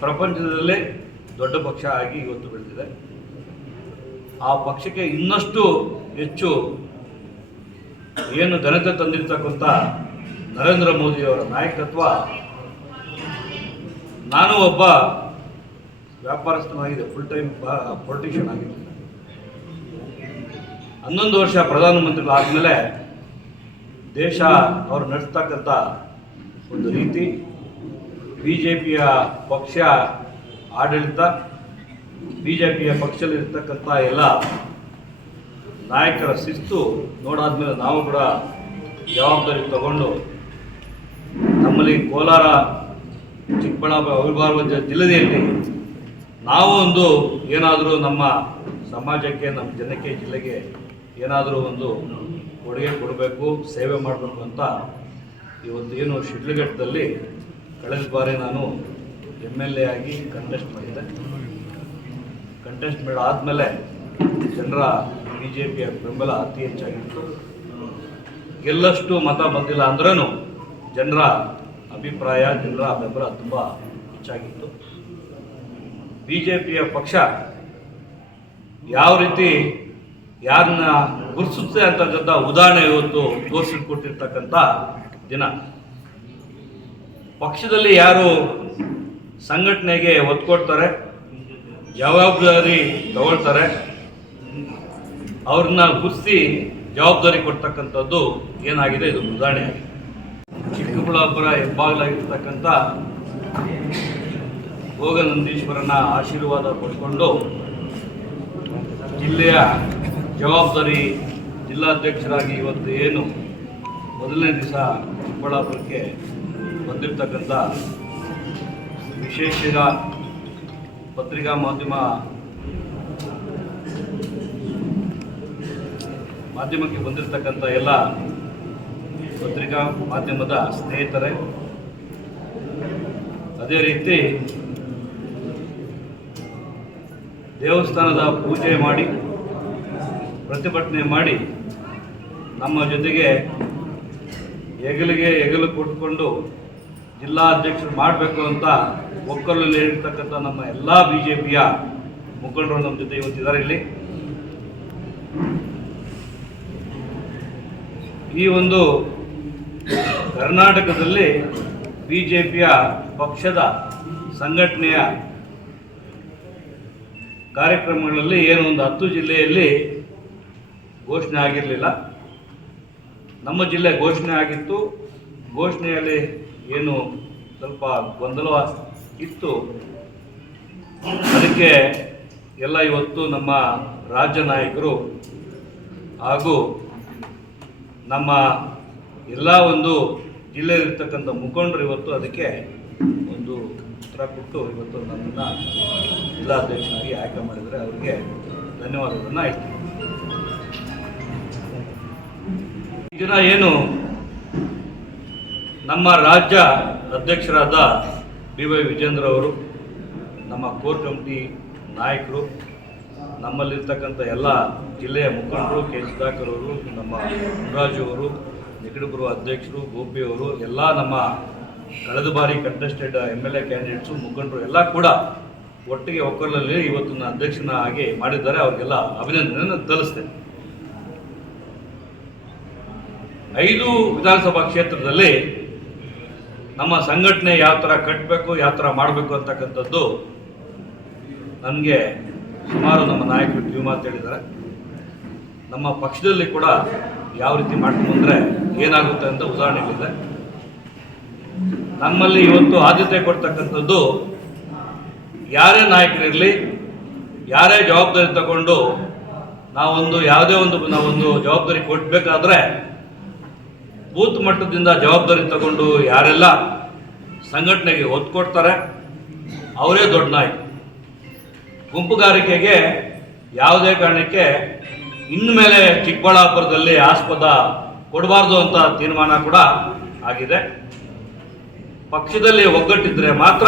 ಪ್ರಪಂಚದಲ್ಲೇ ದೊಡ್ಡ ಪಕ್ಷ ಆಗಿ ಇವತ್ತು ಬೆಳೆದಿದೆ ಆ ಪಕ್ಷಕ್ಕೆ ಇನ್ನಷ್ಟು ಹೆಚ್ಚು ಏನು ಘನತೆ ತಂದಿರ್ತಕ್ಕಂಥ ನರೇಂದ್ರ ಮೋದಿಯವರ ನಾಯಕತ್ವ ನಾನು ಒಬ್ಬ ವ್ಯಾಪಾರಸ್ಥನಾಗಿದೆ ಫುಲ್ ಟೈಮ್ ಪೊಲಿಟಿಷಿಯನ್ ಆಗಿದ್ದೆ ಹನ್ನೊಂದು ವರ್ಷ ಪ್ರಧಾನಮಂತ್ರಿಗಳು ಆದಮೇಲೆ ದೇಶ ಅವರು ನಡೆಸ್ತಕ್ಕಂಥ ಒಂದು ರೀತಿ ಬಿ ಜೆ ಪಿಯ ಪಕ್ಷ, ಆಡಳಿತ ಬಿ ಜೆ ಪಿಯ ಪಕ್ಷದಲ್ಲಿರ್ತಕ್ಕಂಥ ಎಲ್ಲ ನಾಯಕರ ಶಿಸ್ತು ನೋಡಾದ್ಮೇಲೆ ನಾವು ಕೂಡ ಜವಾಬ್ದಾರಿ ತಗೊಂಡು ನಮ್ಮಲ್ಲಿ ಕೋಲಾರ, ಚಿಕ್ಕಬಳ್ಳಾಪುರ ಅವಿರ್ಭಾವ ಜಿಲ್ಲೆಯಲ್ಲಿ ನಾವು ಒಂದು ಏನಾದರೂ ನಮ್ಮ ಸಮಾಜಕ್ಕೆ, ನಮ್ಮ ಜನಕ್ಕೆ, ಜಿಲ್ಲೆಗೆ ಏನಾದರೂ ಒಂದು ಕೊಡುಗೆ ಕೊಡಬೇಕು, ಸೇವೆ ಮಾಡಬೇಕು ಅಂತ ಇವತ್ತು ಏನು ಶಿಡ್ಲಘಟ್ಟದಲ್ಲಿ ಕಳೆದ ಬಾರಿ ನಾನು ಎಂ ಎಲ್ ಎ ಆಗಿ ಕಂಟೆಸ್ಟ್ ಮಾಡಿದ್ದೆ. ಕಂಟೆಸ್ಟ್ ಮೇಲೆ ಆದಮೇಲೆ ಜನರ ಬಿ ಜೆ ಪಿಯ ಬೆಂಬಲ ಅತಿ ಹೆಚ್ಚಾಗಿತ್ತು. ಗೆಲ್ಲಷ್ಟು ಮತ ಬಂದಿಲ್ಲ ಅಂದ್ರೂ ಜನರ ಅಭಿಪ್ರಾಯ, ಜನರ ಬೆಂಬಲ ತುಂಬ ಹೆಚ್ಚಾಗಿತ್ತು. ಬಿ ಜೆ ಪಿಯ ಪಕ್ಷ ಯಾವ ರೀತಿ ಯಾರನ್ನ ಗುರುತಿಸುತ್ತೆ ಅಂತಕ್ಕಂಥ ಉದಾಹರಣೆ ಇವತ್ತು ತೋರಿಸಿಕೊಟ್ಟಿರ್ತಕ್ಕಂಥ ದಿನ. ಪಕ್ಷದಲ್ಲಿ ಯಾರು ಸಂಘಟನೆಗೆ ಒತ್ತು ಕೊಡ್ತಾರೆ ಜವಾಬ್ದಾರಿ ತಗೊಳ್ತಾರೆ? ಅವ್ರನ್ನ ಗುರ್ಸಿ ಜವಾಬ್ದಾರಿ ಕೊಡ್ತಕ್ಕಂಥದ್ದು ಏನಾಗಿದೆ? ಇದು ಉದಾಹರಣೆ ಚಿಕ್ಕಬಳ್ಳಾಪುರ ಹೆಬ್ಬಾಗಲಾಗಿರ್ತಕ್ಕಂಥ ಭೋಗನಂದೀಶ್ವರನ ಆಶೀರ್ವಾದ ಪಡ್ಕೊಂಡು ಜಿಲ್ಲೆಯ ಜವಾಬ್ದಾರಿ ಜಿಲ್ಲಾಧ್ಯಕ್ಷರಾಗಿ ಇವತ್ತು ಏನು? ಮೊದಲನೇ ದಿವಸ ಚಿಕ್ಕಬಳ್ಳಾಪುರಕ್ಕೆ ಬಂದಿರತಕ್ಕಂಥ ವಿಶೇಷ ಪತ್ರಿಕಾ ಮಾಧ್ಯಮ ಮಾಧ್ಯಮಕ್ಕೆ ಬಂದಿರತಕ್ಕಂಥ ಎಲ್ಲ ಪತ್ರಿಕಾ ಮಾಧ್ಯಮದ ಸ್ನೇಹಿತರೆ, ಅದೇ ರೀತಿ ದೇವಸ್ಥಾನದ ಪೂಜೆ ಮಾಡಿ, ಪ್ರತಿಭಟನೆ ಮಾಡಿ ನಮ್ಮ ಜೊತೆಗೆ ಹೆಗಲಿಗೆ ಹೆಗಲು ಕೊಟ್ಕೊಂಡು ಜಿಲ್ಲಾ ಅಧ್ಯಕ್ಷರು ಮಾಡಬೇಕು ಅಂತ ಒಕ್ಕಲಲ್ಲಿ ಇರ್ತಕ್ಕಂಥ ನಮ್ಮ ಎಲ್ಲ ಬಿ ಜೆ ಪಿಯ ಮುಖಂಡರು ನಮ್ಮ ಜೊತೆ ಇವತ್ತಿದ್ದಾರೆ ಇಲ್ಲಿ. ಈ ಒಂದು ಕರ್ನಾಟಕದಲ್ಲಿ ಬಿ ಜೆ ಪಿಯ ಪಕ್ಷದ ಸಂಘಟನೆಯ ಕಾರ್ಯಕ್ರಮಗಳಲ್ಲಿ ಏನು ಒಂದು ಹತ್ತು ಜಿಲ್ಲೆಯಲ್ಲಿ ಘೋಷಣೆ ಆಗಿರಲಿಲ್ಲ. ನಮ್ಮ ಜಿಲ್ಲೆ ಘೋಷಣೆ ಆಗಿತ್ತು. ಘೋಷಣೆಯಲ್ಲಿ ಏನು ಸ್ವಲ್ಪ ಗೊಂದಲ ಇತ್ತು. ಅದಕ್ಕೆ ಎಲ್ಲ ಇವತ್ತು ನಮ್ಮ ರಾಜ್ಯ ನಾಯಕರು ಹಾಗೂ ನಮ್ಮ ಎಲ್ಲ ಒಂದು ಜಿಲ್ಲೆಯಲ್ಲಿರ್ತಕ್ಕಂಥ ಮುಖಂಡರು ಇವತ್ತು ಅದಕ್ಕೆ ಒಂದು ಉತ್ತರ ಕೊಟ್ಟು ಇವತ್ತು ನನ್ನನ್ನು ಜಿಲ್ಲಾಧ್ಯಕ್ಷನಾಗಿ ಆಯ್ಕೆ ಮಾಡಿದರೆ ಅವರಿಗೆ ಧನ್ಯವಾದಗಳನ್ನು ಆಯ್ತು ಈ ದಿನ ಏನು ನಮ್ಮ ರಾಜ್ಯ ಅಧ್ಯಕ್ಷರಾದ ಬಿ ವೈ ವಿಜೇಂದ್ರ ಅವರು, ನಮ್ಮ ಕೋರ್ ಕಮಿಟಿ ನಾಯಕರು, ನಮ್ಮಲ್ಲಿರ್ತಕ್ಕಂಥ ಎಲ್ಲ ಜಿಲ್ಲೆಯ ಮುಖಂಡರು, ಕೆ ಸುಧಾಕರ್ ಅವರು, ನಮ್ಮ ಮುನರಾಜು ಅವರು, ನಿಕಟಪುರ ಅಧ್ಯಕ್ಷರು, ಗೋಪಿ ಅವರು, ಎಲ್ಲ ನಮ್ಮ ಕಳೆದ ಬಾರಿ contested M L A candidates ಮುಖಂಡರು ಎಲ್ಲ ಕೂಡ ಒಟ್ಟಿಗೆ ಒಕ್ಕಲಲ್ಲಿ ಇವತ್ತು ನನ್ನ ಅಧ್ಯಕ್ಷನ ಆಗಿ ಮಾಡಿದ್ದಾರೆ. ಅವರಿಗೆಲ್ಲ ಅಭಿನಂದನೆಯನ್ನು ತಲಿಸ್ತೇನೆ ಐದು ವಿಧಾನಸಭಾ ಕ್ಷೇತ್ರದಲ್ಲಿ ನಮ್ಮ ಸಂಘಟನೆ ಯಾವ ಥರ ಕಟ್ಟಬೇಕು ಯಾವ ಥರ ಮಾಡಬೇಕು ಅಂತಕ್ಕಂಥದ್ದು ನನಗೆ ಸುಮಾರು ನಮ್ಮ ನಾಯಕರು ಕಿವಿ ಮಾತು ಹೇಳಿದ್ದಾರೆ. ನಮ್ಮ ಪಕ್ಷದಲ್ಲಿ ಕೂಡ ಯಾವ ರೀತಿ ಮಾಡ್ಕೊಂಡು ಬಂದರೆ ಏನಾಗುತ್ತೆ ಅಂತ ಉದಾಹರಣೆಗಳಿದೆ. ನಮ್ಮಲ್ಲಿ ಇವತ್ತು ಆದ್ಯತೆ ಕೊಡ್ತಕ್ಕಂಥದ್ದು ಯಾರೇ ನಾಯಕರಿರಲಿ ಯಾರೇ ಜವಾಬ್ದಾರಿ ತಗೊಂಡು ನಾವೊಂದು ಯಾವುದೇ ಒಂದು, ನಾವೊಂದು ಜವಾಬ್ದಾರಿ ಕೊಡಬೇಕಾದ್ರೆ ಬೂತ್ ಮಟ್ಟದಿಂದ ಜವಾಬ್ದಾರಿ ತಗೊಂಡು ಯಾರೆಲ್ಲ ಸಂಘಟನೆಗೆ ಒತ್ತು ಕೊಡ್ತಾರೆ ಅವರೇ ದೊಡ್ಡ ನಾಯಿ. ಗುಂಪುಗಾರಿಕೆಗೆ ಯಾವುದೇ ಕಾರಣಕ್ಕೆ ಇನ್ಮೇಲೆ ಚಿಕ್ಕಬಳ್ಳಾಪುರದಲ್ಲಿ ಆಸ್ಪದ ಕೊಡಬಾರ್ದು ಅಂತ ತೀರ್ಮಾನ ಕೂಡ ಆಗಿದೆ. ಪಕ್ಷದಲ್ಲಿ ಒಗ್ಗಟ್ಟಿದ್ರೆ ಮಾತ್ರ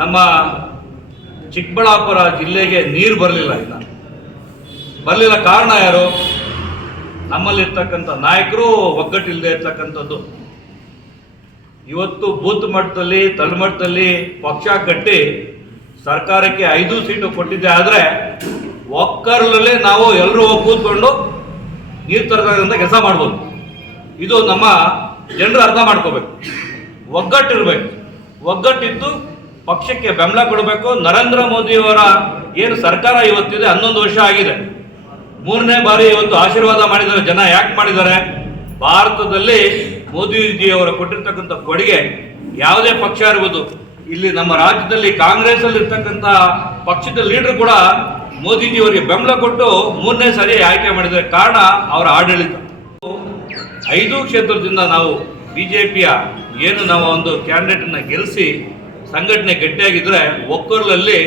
ನಮ್ಮ ಚಿಕ್ಕಬಳ್ಳಾಪುರ ಜಿಲ್ಲೆಗೆ ನೀರು ಬರಲಿಲ್ಲ ಇನ್ನು ಬರಲಿಲ್ಲ ಕಾರಣ ಯಾರು? ನಮ್ಮಲ್ಲಿರ್ತಕ್ಕಂಥ ನಾಯಕರು ಒಗ್ಗಟ್ಟಿಲ್ಲದೆ ಇರ್ತಕ್ಕಂಥದ್ದು. ಇವತ್ತು ಬೂತ್ ಮಟ್ಟದಲ್ಲಿ, ತಳಮಟ್ಟದಲ್ಲಿ ಪಕ್ಷ ಕಟ್ಟಿ ಸರ್ಕಾರಕ್ಕೆ ಐದು ಸೀಟು ಕೊಟ್ಟಿದ್ದೆ ಆದರೆ ಒಕ್ಕರ್ಲಲ್ಲೇ ನಾವು ಎಲ್ಲರೂ ಹೋಗಿ ಕೂತ್ಕೊಂಡು ನೀರು ತರತಕ್ಕಂಥ ಕೆಲಸ ಮಾಡ್ಬೋದು. ಇದು ನಮ್ಮ ಜನರು ಅರ್ಥ ಮಾಡ್ಕೋಬೇಕು. ಒಗ್ಗಟ್ಟಿರ್ಬೇಕು. ಒಗ್ಗಟ್ಟಿದ್ದು ಪಕ್ಷಕ್ಕೆ ಬೆಂಬಲ ಕೊಡಬೇಕು. ನರೇಂದ್ರ ಮೋದಿಯವರ ಏನು ಸರ್ಕಾರ ಇವತ್ತಿದೆ, ಹನ್ನೊಂದು ವರ್ಷ ಆಗಿದೆ. ಮೂರನೇ ಬಾರಿ ಇವತ್ತು ಆಶೀರ್ವಾದ ಮಾಡಿದರೆ ಜನ ಯಾಕೆ ಮಾಡಿದ್ದಾರೆ? ಭಾರತದಲ್ಲಿ ಮೋದಿಜಿಯವರು ಕೊಟ್ಟಿರ್ತಕ್ಕಂಥ ಕೊಡುಗೆ ಯಾವುದೇ ಪಕ್ಷ ಇರ್ಬೋದು. ಇಲ್ಲಿ ನಮ್ಮ ರಾಜ್ಯದಲ್ಲಿ ಕಾಂಗ್ರೆಸ್ ಅಲ್ಲಿ ಇರ್ತಕ್ಕಂಥ ಪಕ್ಷದ ಲೀಡರ್ ಕೂಡ ಮೋದಿಜಿಯವರಿಗೆ ಬೆಂಬಲ ಕೊಟ್ಟು ಮೂರನೇ ಸಾರಿ ಆಯ್ಕೆ ಮಾಡಿದರೆ ಕಾರಣ ಅವರ ಆಡಳಿತ. ಐದು ಕ್ಷೇತ್ರದಿಂದ ನಾವು ಬಿಜೆಪಿಯ ಏನು ನಾವು ಒಂದು ಕ್ಯಾಂಡಿಡೇಟನ್ನು ಗೆಲ್ಲಿಸಿ ಸಂಘಟನೆ ಗಟ್ಟಿಯಾಗಿದ್ದರೆ ಒಕ್ಕೂರಲ್ಲಿ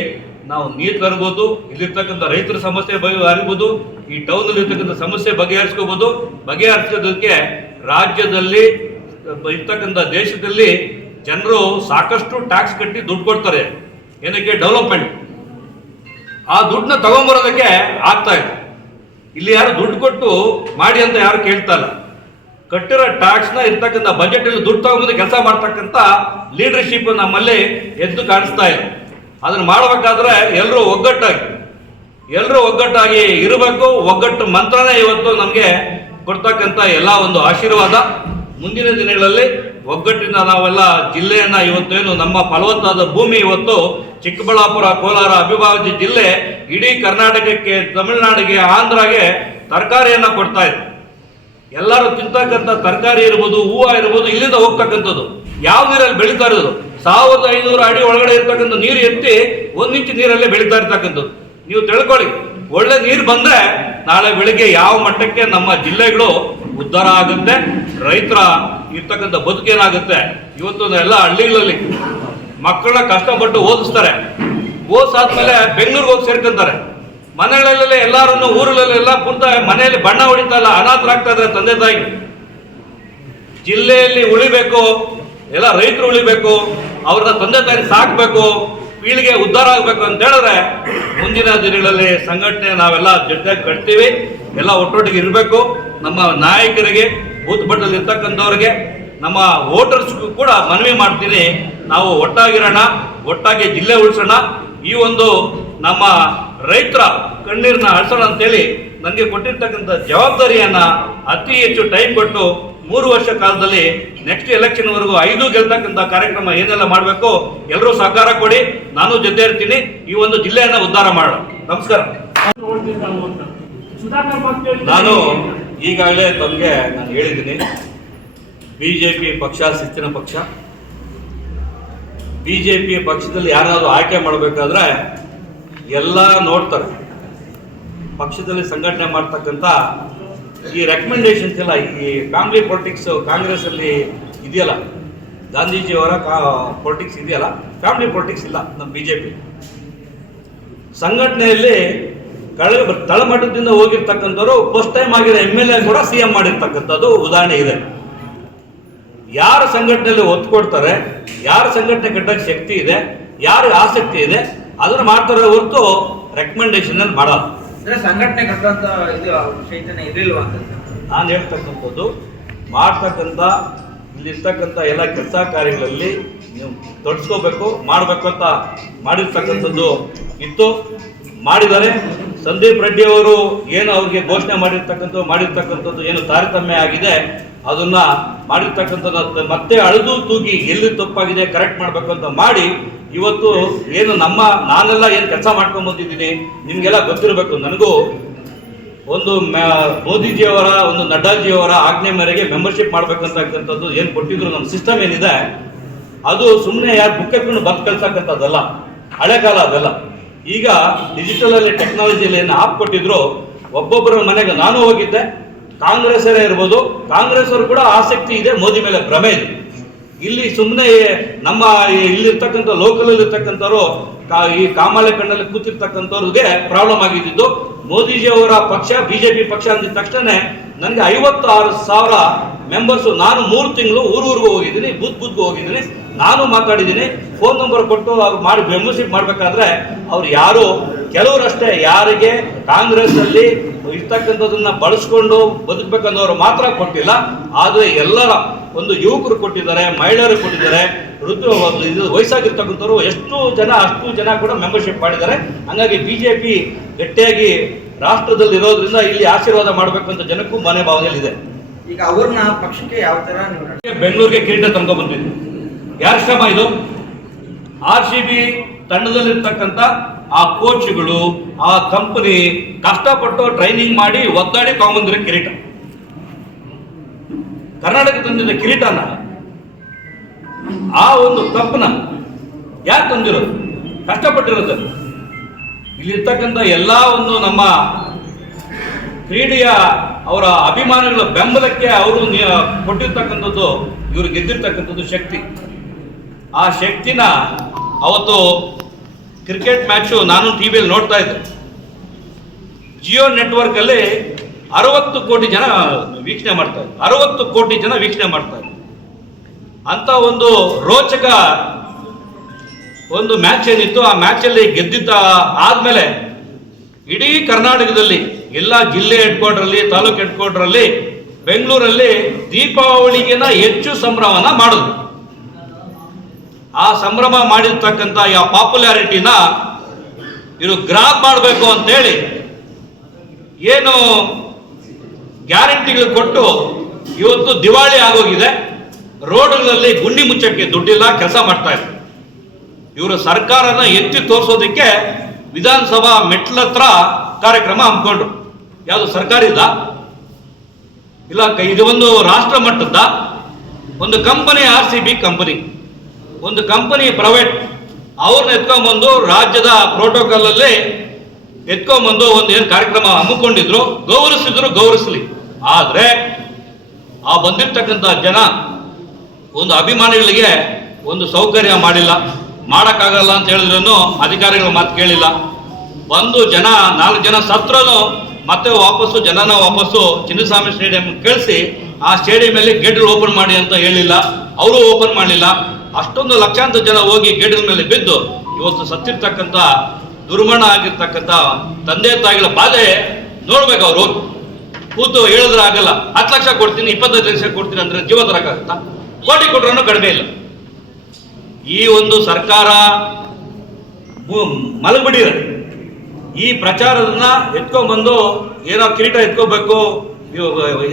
ನಾವು ನೀರು ತರ್ಬೋದು. ಇಲ್ಲಿರ್ತಕ್ಕಂಥ ರೈತರ ಸಮಸ್ಯೆ ಬಗೆಹರಿಬೋದು. ಈ ಟೌನಲ್ಲಿ ಇರ್ತಕ್ಕಂಥ ಸಮಸ್ಯೆ ಬಗೆಹರಿಸ್ಕೋಬೋದು. ಬಗೆಹರಿಸೋದಕ್ಕೆ ರಾಜ್ಯದಲ್ಲಿ, ಇರ್ತಕ್ಕಂಥ ದೇಶದಲ್ಲಿ ಜನರು ಸಾಕಷ್ಟು ಟ್ಯಾಕ್ಸ್ ಕಟ್ಟಿ ದುಡ್ಡು ಕೊಡ್ತಾರೆ. ಏನಕ್ಕೆ? ಡೆವಲಪ್ಮೆಂಟ್ ಆ ದುಡ್ಡನ್ನ ತಗೊಂಬರೋದಕ್ಕೆ ಆಗ್ತಾ ಇದೆ. ಇಲ್ಲಿ ಯಾರು ದುಡ್ಡು ಕೊಟ್ಟು ಮಾಡಿ ಅಂತ ಯಾರು ಕೇಳ್ತಾ ಇಲ್ಲ. ಕಟ್ಟಿರೋ ಟ್ಯಾಕ್ಸ್ನ ಇರ್ತಕ್ಕಂಥ ಬಜೆಟ್ ಅಲ್ಲಿ ದುಡ್ಡು ತಗೊಂಬಂದು ಕೆಲಸ ಮಾಡ್ತಕ್ಕಂಥ ಲೀಡರ್ಶಿಪ್ ನಮ್ಮಲ್ಲಿ ಎದ್ದು ಕಾಣಿಸ್ತಾ ಇಲ್ಲ. ಅದನ್ನ ಮಾಡಬೇಕಾದ್ರೆ ಎಲ್ಲರೂ ಒಗ್ಗಟ್ಟಾಗಿ ಎಲ್ಲರೂ ಒಗ್ಗಟ್ಟಾಗಿ ಇರಬೇಕು. ಒಗ್ಗಟ್ಟು ಮಂತ್ರನೇ ಇವತ್ತು ನಮಗೆ ಕೊಡ್ತಕ್ಕಂಥ ಎಲ್ಲ ಒಂದು ಆಶೀರ್ವಾದ. ಮುಂದಿನ ದಿನಗಳಲ್ಲಿ ಒಗ್ಗಟ್ಟಿನ ನಾವೆಲ್ಲ ಜಿಲ್ಲೆಯನ್ನ ಇವತ್ತೇನು ನಮ್ಮ ಫಲವತ್ತಾದ ಭೂಮಿ ಇವತ್ತು ಚಿಕ್ಕಬಳ್ಳಾಪುರ, ಕೋಲಾರ ಅವಿಭಾಜ್ಯ ಜಿಲ್ಲೆ ಇಡೀ ಕರ್ನಾಟಕಕ್ಕೆ, ತಮಿಳುನಾಡಿಗೆ, ಆಂಧ್ರಗೆ ತರಕಾರಿಯನ್ನ ಕೊಡ್ತಾ ಇದೆ. ಎಲ್ಲರೂ ತಿಂತಕ್ಕಂಥ ತರಕಾರಿ ಇರ್ಬೋದು, ಹೂವು ಇರ್ಬೋದು, ಇಲ್ಲಿಂದ ಹೋಗ್ತಕ್ಕಂಥದ್ದು. ಯಾವ ನೀರಲ್ಲಿ ಬೆಳೀತಾ ಇರೋದು? ಸಾವಿರದ ಐನೂರು ಅಡಿ ಒಳಗಡೆ ಇರ್ತಕ್ಕಂಥ ನೀರು ಎತ್ತಿ ಒಂದು ಇಂಚು ನೀರಲ್ಲೇ ಬೆಳೀತಾ ಇರ್ತಕ್ಕಂಥದ್ದು. ನೀವು ತಿಳ್ಕೊಳ್ಳಿ. ಒಳ್ಳೆ ನೀರು ಬಂದ್ರೆ ನಾಳೆ ಬೆಳಿಗ್ಗೆ ಯಾವ ಮಟ್ಟಕ್ಕೆ ನಮ್ಮ ಜಿಲ್ಲೆಗಳು ಉದ್ಧಾರ ಆಗುತ್ತೆ, ರೈತರ ಇರ್ತಕ್ಕಂಥ ಬದುಕೇನಾಗುತ್ತೆ ಇವತ್ತು ಎಲ್ಲ ಹಳ್ಳಿಗಳಲ್ಲಿ ಮಕ್ಕಳನ್ನ ಕಷ್ಟಪಟ್ಟು ಓದಿಸ್ತಾರೆ. ಓದಿಸಾದ್ಮೇಲೆ ಬೆಂಗಳೂರಿಗೆ ಹೋಗಿ ಸೇರ್ಕೊಂತಾರೆ. ಮನೆಗಳಲ್ಲೆಲ್ಲ ಎಲ್ಲರನ್ನು ಊರಲ್ಲೆಲ್ಲ ಕುಂತ ಮನೆಯಲ್ಲಿ ಬಣ್ಣ ಹೊಡಿತಾ ಇಲ್ಲ ಅನಾಥರಾಗ್ತಾ ಇದ್ದಾರೆ ತಂದೆ ತಾಯಿ. ಜಿಲ್ಲೆಯಲ್ಲಿ ಉಳಿಬೇಕು, ಎಲ್ಲ ರೈತರು ಉಳಿಬೇಕು, ಅವ್ರನ್ನ ತಂದೆ ತಾಯಿ ಸಾಕ್ಬೇಕು ಪೀಳಿಗೆ ಉದ್ಧಾರ ಆಗಬೇಕು ಅಂತ ಹೇಳಿದ್ರೆ ಮುಂದಿನ ದಿನಗಳಲ್ಲಿ ಸಂಘಟನೆ ನಾವೆಲ್ಲ ಜೊತೆಗೆ ಕಟ್ತೀವಿ. ಎಲ್ಲ ಒಟ್ಟೊಟ್ಟಿಗೆ ಇರಬೇಕು. ನಮ್ಮ ನಾಯಕರಿಗೆ, ಬೂತ್ ಬಟ್ಟಲ್ಲಿ ಇರ್ತಕ್ಕಂಥವ್ರಿಗೆ, ನಮ್ಮ ವೋಟರ್ಸ್ಗೂ ಕೂಡ ಮನವಿ ಮಾಡ್ತೀನಿ. ನಾವು ಒಟ್ಟಾಗಿರೋಣ, ಒಟ್ಟಾಗಿ ಜಿಲ್ಲೆ ಉಳಿಸೋಣ. ಈ ಒಂದು ನಮ್ಮ ರೈತರ ಕಣ್ಣೀರನ್ನ ಅಳಿಸೋಣ ಅಂತೇಳಿ ನನಗೆ ಕೊಟ್ಟಿರ್ತಕ್ಕಂಥ ಜವಾಬ್ದಾರಿಯನ್ನು ಅತಿ ಹೆಚ್ಚು ಟೈಮ್ ಕೊಟ್ಟು ಮೂರು ವರ್ಷ ಕಾಲದಲ್ಲಿ ನೆಕ್ಸ್ಟ್ ಎಲೆಕ್ಷನ್ ವರೆಗೂ ಐದು ಗೆಲ್ತಕ್ಕಂಥ ಕಾರ್ಯಕ್ರಮ ಏನೆಲ್ಲ ಮಾಡಬೇಕು ಎಲ್ಲರೂ ಸಹಕಾರ ಕೊಡಿ, ನಾನು ಜೊತೆ ಇರ್ತೀನಿ. ಈ ಒಂದು ಜಿಲ್ಲೆಯನ್ನು ಉದ್ಧಾರ ಮಾಡೋಣ. ನಮಸ್ಕಾರ. ನಾನು ಈಗಾಗಲೇ ತಮಗೆ ನಾನು ಹೇಳಿದ್ದೀನಿ ಬಿ ಜೆ ಪಿ ಪಕ್ಷ ಶಿಸ್ತಿನ ಪಕ್ಷ. ಬಿ ಜೆ ಪಿ ಪಕ್ಷದಲ್ಲಿ ಯಾರಾದರೂ ಆಯ್ಕೆ ಮಾಡಬೇಕಾದ್ರೆ ಎಲ್ಲ ನೋಡ್ತಾರೆ. ಪಕ್ಷದಲ್ಲಿ ಸಂಘಟನೆ ಮಾಡ್ತಕ್ಕಂಥ ಈ ರೆಕಮೆಂಡೇಶನ್ಸ್ ಎಲ್ಲ ಈ ಫ್ಯಾಮಿಲಿ ಪೊಲಿಟಿಕ್ಸ್ ಕಾಂಗ್ರೆಸ್ ಅಲ್ಲಿ ಇದೆಯಲ್ಲ? ಗಾಂಧೀಜಿಯವರ ಪೊಲಿಟಿಕ್ಸ್ ಇದೆಯಲ್ಲ? ಫ್ಯಾಮಿಲಿ ಪೊಲಿಟಿಕ್ಸ್ ಇಲ್ಲ ನಮ್ಮ ಬಿ ಜೆ ಪಿ ಸಂಘಟನೆಯಲ್ಲಿ ಕಳೆದ ತಳಮಟ್ಟದಿಂದ ಹೋಗಿರ್ತಕ್ಕಂಥವ್ರು ಫಸ್ಟ್ ಟೈಮ್ ಆಗಿರೋ ಎಂ ಎಲ್ ಎ ಕೂಡ ಸಿ ಎಂ ಮಾಡಿರ್ತಕ್ಕಂಥದ್ದು ಉದಾಹರಣೆ ಇದೆ. ಯಾರ ಸಂಘಟನೆಯಲ್ಲಿ ಒತ್ತು ಕೊಡ್ತಾರೆ ಯಾರ ಸಂಘಟನೆ ಕಟ್ಟಕ್ಕೆ ಶಕ್ತಿ ಇದೆ, ಯಾರಿಗೆ ಆಸಕ್ತಿ ಇದೆ, ಅದನ್ನು ಮಾಡ್ತಾರೆ ಹೊರತು ರೆಕಮೆಂಡೇಶನ್ ಮಾಡಲ್ಲ. ಅಂದ್ರೆ ಸಂಘಟನೆ ಕಟ್ಟುವಂತ ಇದು ಚೈತನ್ಯ ಇರಲಿಲ್ವಾ ಅಂತ. ನಾನು ಹೇಳ್ತಕ್ಕಂಥದ್ದು, ಮಾಡ್ತಕ್ಕಂಥ, ಇಲ್ಲಿರ್ತಕ್ಕಂಥ ಎಲ್ಲ ಕೆಲಸ ಕಾರ್ಯಗಳಲ್ಲಿ ನೀವು ತೊಡಸ್ಕೋಬೇಕು, ಮಾಡಬೇಕು ಅಂತ ಮಾಡಿರ್ತಕ್ಕಂಥದ್ದು ಇತ್ತು. ಮಾಡಿದ್ದಾರೆ ಸಂದೀಪ್ ರೆಡ್ಡಿ ಅವರು ಏನು ಅವ್ರಿಗೆ ಘೋಷಣೆ ಮಾಡಿರ್ತಕ್ಕಂಥದ್ದು ಮಾಡಿರ್ತಕ್ಕಂಥದ್ದು ಏನು ತಾರತಮ್ಯ ಆಗಿದೆ, ಅದನ್ನ ಮಾಡಿರ್ತಕ್ಕಂಥದ್ದು, ಮತ್ತೆ ಅಳೆದು ತೂಗಿ ಎಲ್ಲಿ ತಪ್ಪಾಗಿದೆ ಕರೆಕ್ಟ್ ಮಾಡಬೇಕು ಅಂತ ಮಾಡಿ ಇವತ್ತು ಏನು ನಮ್ಮ, ನಾನೆಲ್ಲ ಏನು ಕೆಲಸ ಮಾಡ್ಕೊಂಡು ಬಂದಿದ್ದೀನಿ, ನಿಮಗೆಲ್ಲ ಗೊತ್ತಿರಬೇಕು. ನನಗೂ ಒಂದು ಮೋದಿಜಿಯವರ, ಒಂದು ನಡ್ಡಾಜಿಯವರ ಆಜ್ಞೆ ಮೇರೆಗೆ ಮೆಂಬರ್ಶಿಪ್ ಮಾಡ್ಬೇಕಂತಕ್ಕಂಥದ್ದು ಏನು ಕೊಟ್ಟಿದ್ರು ನಮ್ಮ ಸಿಸ್ಟಮ್ ಏನಿದೆ, ಅದು ಸುಮ್ಮನೆ ಯಾರು ಬುಕ್ ಎತ್ಕೊಂಡು ಬತ್ ಕಳ್ಸಕ್ಕಂಥದ್ದಲ್ಲ ಹಳೆ ಕಾಲ ಅದಲ್ಲ. ಈಗ ಡಿಜಿಟಲ್ ಅಲ್ಲಿ ಟೆಕ್ನಾಲಜಿಯಲ್ಲಿ ಏನು ಆಪ್ ಕೊಟ್ಟಿದ್ರು ಒಬ್ಬೊಬ್ಬರ ಮನೆಗೆ ನಾನು ಹೋಗಿದ್ದೆ, ಕಾಂಗ್ರೆಸ್ಸರೇ ಇರ್ಬೋದು ಕಾಂಗ್ರೆಸ್ ಕೂಡ ಆಸಕ್ತಿ ಇದೆ, ಮೋದಿ ಮೇಲೆ ಭ್ರಮೆ ಇದೆ. ಇಲ್ಲಿ ಸುಮ್ಮನೆ ನಮ್ಮ ಇಲ್ಲಿರ್ತಕ್ಕಂಥ ಲೋಕಲ್ ಇರ್ತಕ್ಕಂಥವ್ರು ಈ ಕಾಮಾಳೆ ಕಣ್ಣಲ್ಲಿ ಕೂತಿರ್ತಕ್ಕಂಥವ್ರಿಗೆ ಪ್ರಾಬ್ಲಮ್ ಆಗಿದ್ದು. ಮೋದಿಜಿ ಅವರ ಪಕ್ಷ, ಬಿಜೆಪಿ ಪಕ್ಷ ಅಂದಿದ ತಕ್ಷಣ ನನಗೆ ಆರು ಸಾವಿರ ಮೆಂಬರ್ಸು ನಾನು ಮೂರು ತಿಂಗಳು ಊರೂರಿಗೂ ಹೋಗಿದ್ದೀನಿ, ಬೂತ್ ಬೂತ್ಗೂ ಹೋಗಿದ್ದೀನಿ. ನಾನು ಮಾತಾಡಿದ್ದೀನಿ ಫೋನ್ ನಂಬರ್ ಕೊಟ್ಟು ಅವ್ರು ಮಾಡಿ ಮೆಂಬರ್ಶಿಪ್ ಮಾಡಬೇಕಾದ್ರೆ ಅವ್ರು ಯಾರು? ಕೆಲವರಷ್ಟೇ ಯಾರಿಗೆ? ಕಾಂಗ್ರೆಸ್ ಅಲ್ಲಿ ಇರ್ತಕ್ಕಂಥದನ್ನ ಬಳಸ್ಕೊಂಡು ಬದುಕಬೇಕನ್ನೋರು ಮಾತ್ರ ಕೊಟ್ಟಿಲ್ಲ. ಆದರೆ ಎಲ್ಲರ ಒಂದು ಯುವಕರು ಕೊಟ್ಟಿದ್ದಾರೆ ಮಹಿಳೆಯರು ಕೊಟ್ಟಿದ್ದಾರೆ ವೃದ್ಧ ಇದು ವಯಸ್ಸಾಗಿರ್ತಕ್ಕಂಥವ್ರು ಎಷ್ಟು ಜನ ಅಷ್ಟು ಜನ ಕೂಡ ಮೆಂಬರ್ಶಿಪ್ ಮಾಡಿದ್ದಾರೆ. ಹಂಗಾಗಿ ಬಿಜೆಪಿ ಗಟ್ಟಿಯಾಗಿ ರಾಷ್ಟ್ರದಲ್ಲಿ ಇರೋದ್ರಿಂದ ಇಲ್ಲಿ ಆಶೀರ್ವಾದ ಮಾಡಬೇಕು ಅಂತ ಜನಕ್ಕೂ ಮನೆ ಭಾವನೆಯಲ್ಲಿದೆ ಈಗ ಅವ್ರನ್ನ ಪಕ್ಷಕ್ಕೆ ಯಾವ ತರ ಬೆಂಗಳೂರಿಗೆ ಕಿರೀಟ ತಂದ್ಕೊ ಬಂದಿದ್ವಿ ಯಾರ ಶ್ರಮ ಇದು? ಆರ್ ಸಿ ಬಿ ತಂಡದಲ್ಲಿರ್ತಕ್ಕಂಥ ಆ ಕೋಚ್ಗಳು, ಆ ಕಂಪನಿ ಕಷ್ಟಪಟ್ಟು ಟ್ರೈನಿಂಗ್ ಮಾಡಿ ಒದ್ದಾಡಿ ತಗೊಂಬಂದಿರೋ ಕಿರೀಟ. ಕರ್ನಾಟಕ ತಂದಿದ್ದ ಕಿರೀಟನ, ಆ ಒಂದು ಕಂಪನ ಯಾಕೆ ತಂದಿರೋದು? ಕಷ್ಟಪಟ್ಟಿರೋದು. ಇಲ್ಲಿರ್ತಕ್ಕಂಥ ಎಲ್ಲ ಒಂದು ನಮ್ಮ ಕ್ರೀಡೆಯ ಅವರ ಅಭಿಮಾನಿಗಳ ಬೆಂಬಲಕ್ಕೆ ಅವರು ಕೊಟ್ಟಿರ್ತಕ್ಕಂಥದ್ದು, ಇವರು ಗೆದ್ದಿರ್ತಕ್ಕಂಥದ್ದು ಶಕ್ತಿ. ಆ ಶಕ್ತಿನ ಅವತ್ತು ಕ್ರಿಕೆಟ್ ಮ್ಯಾಚು ನಾನು ಟಿ ವಿಯಲ್ಲಿ ನೋಡ್ತಾ ಇದ್ದೆ. ಜಿಯೋ ನೆಟ್ವರ್ಕ್ ಅಲ್ಲಿ ಅರವತ್ತು ಕೋಟಿ ಜನ ವೀಕ್ಷಣೆ ಮಾಡ್ತಾ ಇದ್ರು ಅರವತ್ತು ಕೋಟಿ ಜನ ವೀಕ್ಷಣೆ ಮಾಡ್ತಾ ಅಂತ ಒಂದು ರೋಚಕ ಒಂದು ಮ್ಯಾಚ್ ಏನಿತ್ತು, ಆ ಮ್ಯಾಚಲ್ಲಿ ಗೆದ್ದಿದ್ದ ಆದ್ಮೇಲೆ ಇಡೀ ಕರ್ನಾಟಕದಲ್ಲಿ, ಎಲ್ಲ ಜಿಲ್ಲೆ ಹೆಡ್ ಕ್ವಾರ್ಟರಲ್ಲಿ ತಾಲೂಕು ಹೆಡ್ ಕ್ವಾರ್ಟರಲ್ಲಿ ಬೆಂಗಳೂರಲ್ಲಿ ದೀಪಾವಳಿಗೆನ ಹೆಚ್ಚು ಸಂಭ್ರಮನ ಮಾಡಿದ್ರು. ಆ ಸಂಭ್ರಮ ಮಾಡಿರ್ತಕ್ಕಂಥ ಯಾವ ಪಾಪ್ಯುಲಾರಿಟಿನ ಇವರು ಗ್ರಾಪ್ ಮಾಡಬೇಕು ಅಂತೇಳಿ ಏನು ಗ್ಯಾರಂಟಿಗಳು ಕೊಟ್ಟು ಇವತ್ತು ದಿವಾಳಿ ಆಗೋಗಿದೆ. ರೋಡ್ಗಳಲ್ಲಿ ಗುಂಡಿ ಮುಚ್ಚಕ್ಕೆ ದುಡ್ಡಿಲ್ಲ, ಕೆಲಸ ಮಾಡ್ತಾ ಇದ್ರು ಇವರು ಸರ್ಕಾರನ ಎತ್ತಿ ತೋರಿಸೋದಕ್ಕೆ ವಿಧಾನಸಭಾ ಮೆಟ್ಲತ್ರ ಕಾರ್ಯಕ್ರಮ ಹಮ್ಮಿಕೊಂಡ್ರು. ಯಾವುದು ಸರ್ಕಾರ ಇಲ್ಲ ಇದು ಒಂದು ರಾಷ್ಟ್ರ ಮಟ್ಟದ ಒಂದು company, R C B company. ಒಂದು ಕಂಪನಿ ಪ್ರೈವೇಟ್ ಅವ್ರನ್ನ ಎತ್ಕೊಂಡ್ಬಂದು ರಾಜ್ಯದ ಪ್ರೋಟೋಕಾಲ್ ಅಲ್ಲಿ ಎತ್ಕೊಂಡ್ಬಂದು ಒಂದು ಏನು ಕಾರ್ಯಕ್ರಮ ಹಮ್ಮಿಕೊಂಡಿದ್ರು, ಗೌರವಿಸಿದ್ರು, ಗೌರವಿಸಲಿ. ಆದ್ರೆ ಆ ಬಂದಿರ್ತಕ್ಕಂಥ ಜನ ಒಂದು ಅಭಿಮಾನಿಗಳಿಗೆ ಒಂದು ಸೌಕರ್ಯ ಮಾಡಿಲ್ಲ. ಮಾಡೋಕ್ಕಾಗಲ್ಲ ಅಂತ ಹೇಳಿದ್ರೂ ಅಧಿಕಾರಿಗಳ ಮಾತು ಕೇಳಿಲ್ಲ. ಒಂದು ಜನ, ನಾಲ್ಕು ಜನ ಸತ್ರನು ಮತ್ತೆ ವಾಪಸ್ಸು, ಜನನ ವಾಪಸ್ಸು ಚಿನ್ನಸ್ವಾಮಿ ಸ್ಟೇಡಿಯಂ ಕಳಿಸಿ, ಆ ಸ್ಟೇಡಿಯಂ ಅಲ್ಲಿ ಗೇಟ್ ಓಪನ್ ಮಾಡಿ ಅಂತ ಹೇಳಿಲ್ಲ. ಅವರು ಓಪನ್ ಮಾಡಲಿಲ್ಲ. ಅಷ್ಟೊಂದು ಲಕ್ಷಾಂತರ ಜನ ಹೋಗಿ ಗೇಟಿನ ಮೇಲೆ ಬಿದ್ದು ಇವತ್ತು ಸತ್ತಿರ್ತಕ್ಕಂಥ ದುರ್ಮರಣ ಆಗಿರ್ತಕ್ಕಂಥ ತಂದೆ ತಾಯಿಗಳ ಬಾಧೆ ನೋಡ್ಬೇಕು ಅವ್ರು ಹೋಗಿ. ಕೂತು ಹೇಳಿದ್ರೆ ಆಗಲ್ಲ. ಹತ್ತು ಲಕ್ಷ ಕೊಡ್ತೀನಿ, ಇಪ್ಪತ್ತೈದು ಲಕ್ಷ ಕೊಡ್ತೀನಿ ಅಂದ್ರೆ ಜೀವ ತರಕಾಗುತ್ತಾ ಕೋಟಿ ಕೊಟ್ರೂ ಕಡಿಮೆ ಇಲ್ಲ. ಈ ಒಂದು ಸರ್ಕಾರ ಮಲಗಿಬಿಡಿರ ಈ ಪ್ರಚಾರದನ್ನ ಎತ್ಕೊಂಡ್ಬಂದು ಏನೋ ಕಿರೀಟ ಎತ್ಕೋಬೇಕು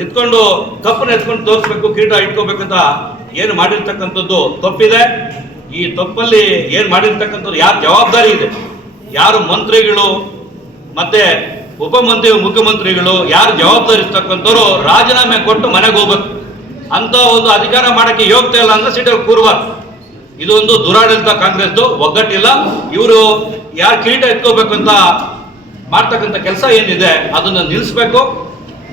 ಎತ್ಕೊಂಡು ಕಪ್ಪನ್ನ ಎತ್ಕೊಂಡು ತೋರಿಸ್ಬೇಕು, ಕಿರೀಟ ಇಟ್ಕೋಬೇಕಂತ ಏನು ಮಾಡಿರ್ತಕ್ಕಂಥದ್ದು ತಪ್ಪಿದೆ? ಈ ತಪ್ಪಲ್ಲಿ ಏನು ಮಾಡಿರ್ತಕ್ಕಂಥದ್ದು ಯಾರು ಜವಾಬ್ದಾರಿ ಇದೆ? ಯಾರು ಮಂತ್ರಿಗಳು ಮತ್ತೆ ಉಪಮಂತ್ರಿ ಮುಖ್ಯಮಂತ್ರಿಗಳು ಯಾರು ಜವಾಬ್ದಾರಿ ಇರ್ತಕ್ಕಂಥವ್ರು ರಾಜೀನಾಮೆ ಕೊಟ್ಟು ಮನೆಗೆ ಹೋಗ್ಬೇಕು. ಅಂತ ಒಂದು ಅಧಿಕಾರ ಮಾಡಕ್ಕೆ ಯೋಗ್ಯತೆ ಇಲ್ಲ ಅಂದ್ರೆ ಸಿಟಿ ಪೂರ್ವ ಇದೊಂದು ದುರಾಡಳಿತ ಕಾಂಗ್ರೆಸ್ದು, ಒಗ್ಗಟ್ಟಿಲ್ಲ. ಇವರು ಯಾರು ಕಿರೀಟ ಅಂತ ಮಾಡ್ತಕ್ಕಂಥ ಕೆಲಸ ಏನಿದೆ, ಅದನ್ನ ನಿಲ್ಲಿಸ್ಬೇಕು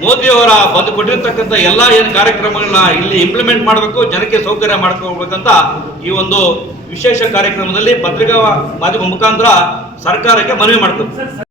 ಮೋದಿ ಅವರ ಬಂದು ಕೊಟ್ಟಿರ್ತಕ್ಕಂಥ ಎಲ್ಲ ಏನು ಕಾರ್ಯಕ್ರಮಗಳನ್ನ ಇಲ್ಲಿ ಇಂಪ್ಲಿಮೆಂಟ್ ಮಾಡಬೇಕು, ಜನಕ್ಕೆ ಸೌಕರ್ಯ ಮಾಡ್ಕೋಬೇಕಂತ ಈ ಒಂದು ವಿಶೇಷ ಕಾರ್ಯಕ್ರಮದಲ್ಲಿ ಪತ್ರಿಕಾ ಮಾಧ್ಯಮ ಮುಖಾಂತರ ಸರ್ಕಾರಕ್ಕೆ ಮನವಿ ಮಾಡ್ತಾರೆ